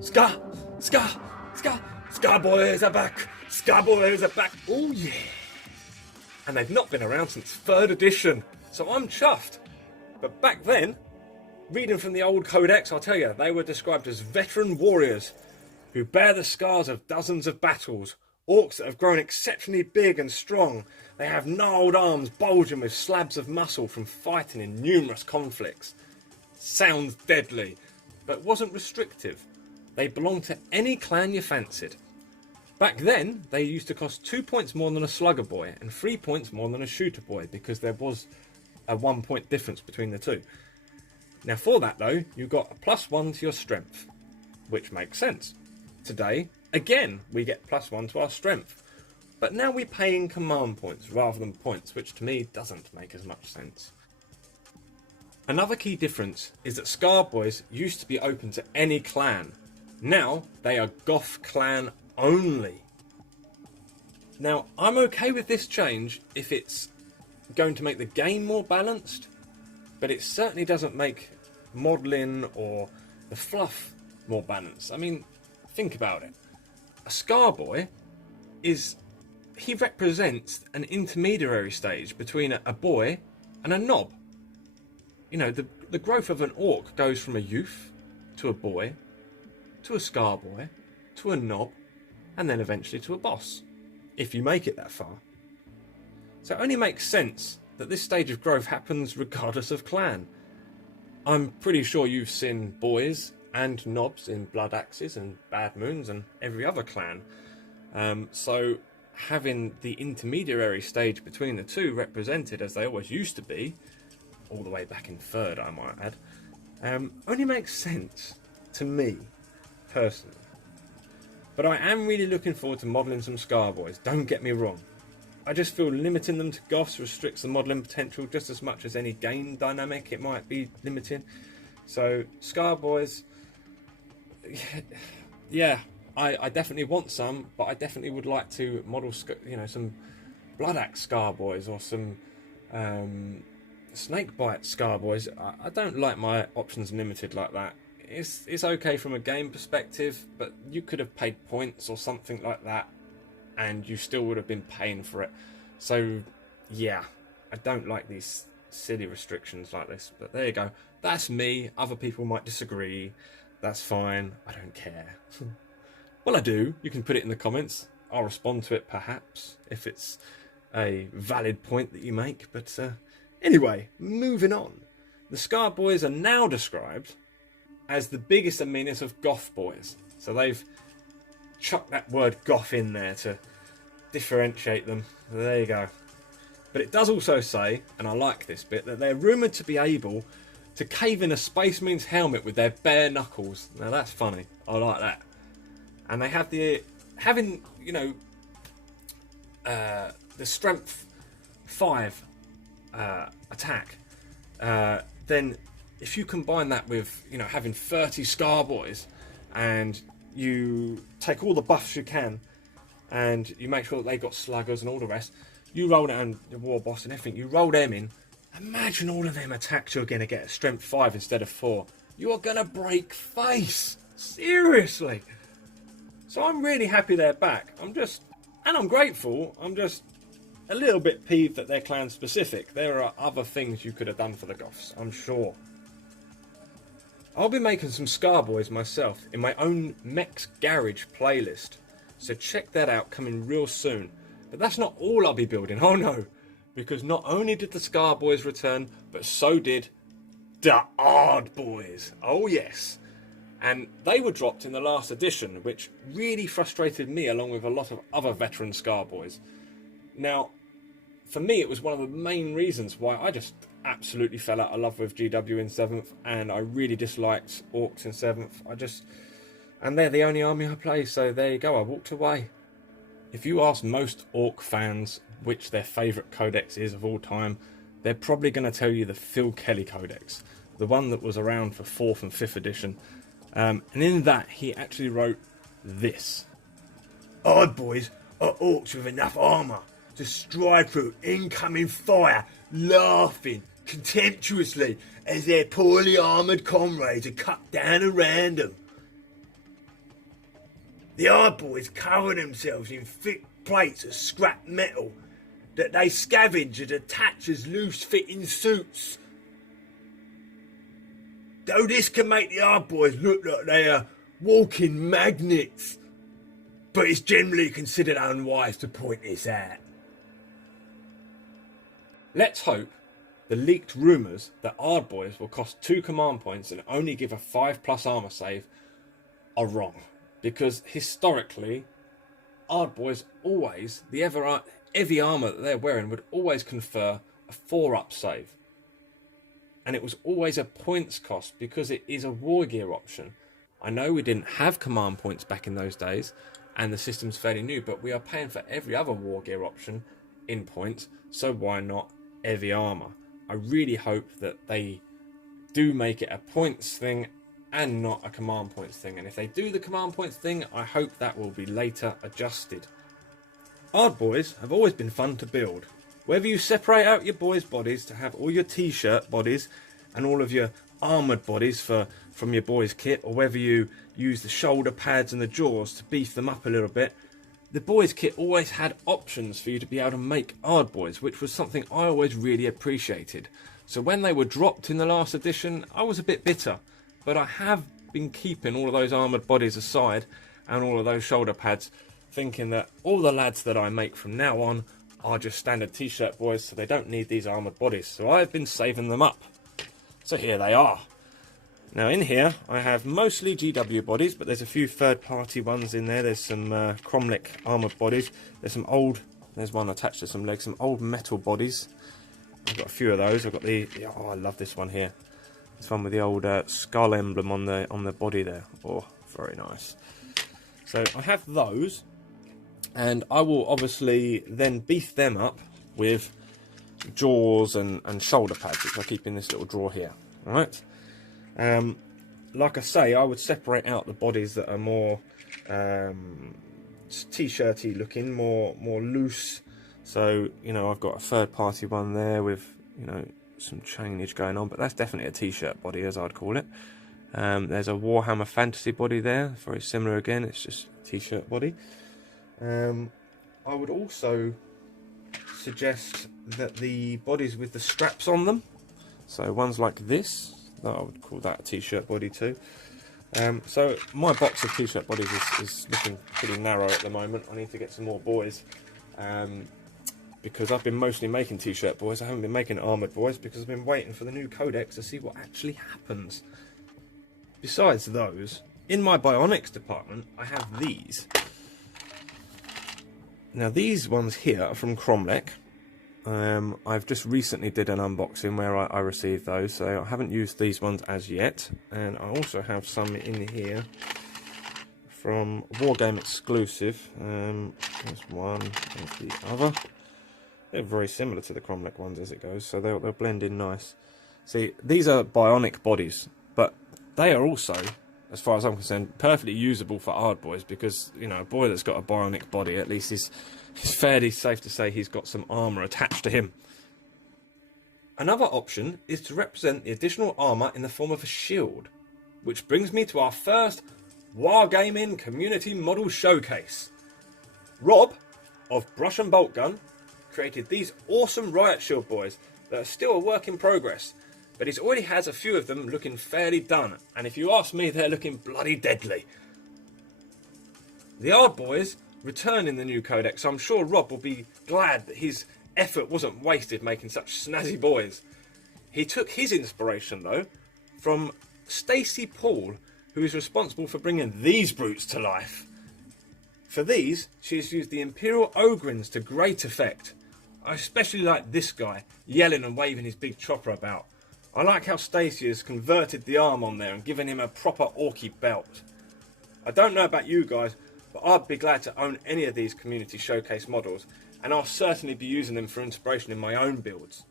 Skar! Skar! Skar! Skarboyz are back! Skarboyz are back! Oh yeah! And they've not been around since 3rd edition, so I'm chuffed. But back then, reading from the old codex, I'll tell you, they were described as veteran warriors who bear the scars of dozens of battles. Orcs that have grown exceptionally big and strong. They have gnarled arms bulging with slabs of muscle from fighting in numerous conflicts. Sounds deadly, but wasn't restrictive. They belonged to any clan you fancied. Back then, they used to cost 2 points more than a slugger boy and 3 points more than a shooter boy because there was a 1 point difference between the two. Now for that though, you got a +1 to your strength, which makes sense. Today, again, we get +1 to our strength, but now we're paying command points rather than points, which to me doesn't make as much sense. Another key difference is that Skarboyz used to be open to any clan. Now they are Goth clan only. Now I'm okay with this change if it's going to make the game more balanced, but it certainly doesn't make modelling or the fluff more balanced. I mean, think about it. A Skarboy he represents an intermediary stage between a boy and a knob. You know, the growth of an orc goes from a youth to a boy to a Skarboy to a knob and then eventually to a boss, if you make it that far. So it only makes sense that this stage of growth happens regardless of clan. I'm pretty sure you've seen boys and knobs in Blood Axes and Bad Moons and every other clan. So having the intermediary stage between the two represented as they always used to be, all the way back in 3rd I might add, only makes sense to me personally. But I am really looking forward to modelling some Skarboyz, don't get me wrong. I just feel limiting them to Goths restricts the modelling potential just as much as any game dynamic it might be limiting. So Skarboyz, yeah, I definitely want some, but I definitely would like to model, you know, some Blood Axe Skarboyz or some Snakebite Skarboyz. I don't like my options limited like that. It's okay from a game perspective, but you could have paid points or something like that, and you still would have been paying for it. So, yeah, I don't like these silly restrictions like this. But there you go. That's me. Other people might disagree. That's fine. I don't care. Well, I do. You can put it in the comments. I'll respond to it, perhaps, if it's a valid point that you make. But anyway, moving on. The Skarboyz are now described as the biggest and meanest of Goth boys. So they've chucked that word Goth in there to differentiate them. There you go. But it does also say, and I like this bit, that they're rumoured to be able to cave in a Space Marines helmet with their bare knuckles. Now that's funny. I like that. And they have having, you know, the strength 5 attack. Then if you combine that with, you know, having 30 Skarboyz, and you take all the buffs you can, and you make sure that they got sluggers and all the rest, you roll down the war boss and everything, you roll them in, imagine all of them attacks you're going to get a strength 5 instead of 4. You are going to break face. Seriously. So I'm really happy they're back. I'm grateful. I'm just a little bit peeved that they're clan specific. There are other things you could have done for the Goths, I'm sure. I'll be making some Skarboyz myself in my own Mech's Garage playlist, so check that out, coming real soon. But that's not all I'll be building, oh no, because not only did the Skarboyz return, but so did the Ardboyz, oh yes. And they were dropped in the last edition, which really frustrated me along with a lot of other veteran Skarboyz. Now, for me, it was one of the main reasons why I just absolutely fell out of love with GW in 7th, and I really disliked Orks in 7th. And they're the only army I play, so there you go, I walked away. If you ask most Orc fans which their favourite codex is of all time, they're probably going to tell you the Phil Kelly codex, the one that was around for 4th and 5th edition. And in that, he actually wrote this. Ardboyz are orcs with enough armour to stride through incoming fire, laughing contemptuously as their poorly armoured comrades are cut down at random. The Ardboyz cover themselves in thick plates of scrap metal that they scavenge and attach as loose-fitting suits. Though this can make the Ardboyz look like they are walking magnets, but it's generally considered unwise to point this out. Let's hope the leaked rumours that Ardboyz will cost 2 command points and only give a 5+ armour save are wrong. Because historically, Ardboyz always, the heavy armour that they're wearing would always confer a 4+ save. And it was always a points cost because it is a war gear option. I know we didn't have command points back in those days and the system's fairly new, but we are paying for every other war gear option in points, so why not heavy armour? I really hope that they do make it a points thing and not a command points thing. And if they do the command points thing, I hope that will be later adjusted. Ardboyz have always been fun to build. Whether you separate out your boys' bodies to have all your t-shirt bodies and all of your armoured bodies from your boys' kit, or whether you use the shoulder pads and the jaws to beef them up a little bit, the boys' kit always had options for you to be able to make Ardboyz, which was something I always really appreciated. So when they were dropped in the last edition, I was a bit bitter. But I have been keeping all of those armoured bodies aside and all of those shoulder pads, thinking that all the lads that I make from now on are just standard t-shirt boys, so they don't need these armoured bodies. So I've been saving them up. So here they are. Now in here I have mostly GW bodies, but there's a few third-party ones in there. There's some Cromlech armoured bodies. There's some old, there's one attached to some legs, some old metal bodies. I've got a few of those. I've got oh, I love this one here. This one with the old skull emblem on the body there. Oh, very nice. So I have those, and I will obviously then beef them up with jaws and shoulder pads, which I keep in this little drawer here. All right. Like I say, I would separate out the bodies that are more t-shirty looking, more loose. So you know, I've got a third-party one there with some chainage going on, but that's definitely a t-shirt body, as I'd call it. There's a Warhammer Fantasy body there, very similar again, it's just a t-shirt body. I would also suggest that the bodies with the straps on them, so ones like this, I would call that a t-shirt body too. So my box of t-shirt bodies is looking pretty narrow at the moment. I need to get some more boys. Because I've been mostly making t-shirt boys. I haven't been making armoured boys because I've been waiting for the new codex to see what actually happens. Besides those, in my bionics department, I have these. Now these ones here are from Cromlech. I've just recently did an unboxing where I received those, so I haven't used these ones as yet. And I also have some in here from Wargame exclusive. There's one, there's the other. They're very similar to the Cromlech ones as it goes, so they'll blend in nice. See, these are bionic bodies, but they are also, as far as I'm concerned, perfectly usable for Ardboyz, because, you know, a boy that's got a bionic body, at least it's fairly safe to say he's got some armour attached to him. Another option is to represent the additional armour in the form of a shield, which brings me to our first Wargaming Community Model Showcase. Rob, of Brush and Bolt Gun, created these awesome riot shield boys that are still a work in progress, but he's already has a few of them looking fairly done, and if you ask me, they're looking bloody deadly. The Ardboyz return in the new codex, so I'm sure Rob will be glad that his effort wasn't wasted making such snazzy boys. He took his inspiration though from Stacey Paul, who is responsible for bringing these brutes to life. For these, she has used the Imperial Ogryns to great effect. I especially like this guy, yelling and waving his big chopper about. I like how Stacey has converted the arm on there and given him a proper orky belt. I don't know about you guys, but I'd be glad to own any of these community showcase models, and I'll certainly be using them for inspiration in my own builds.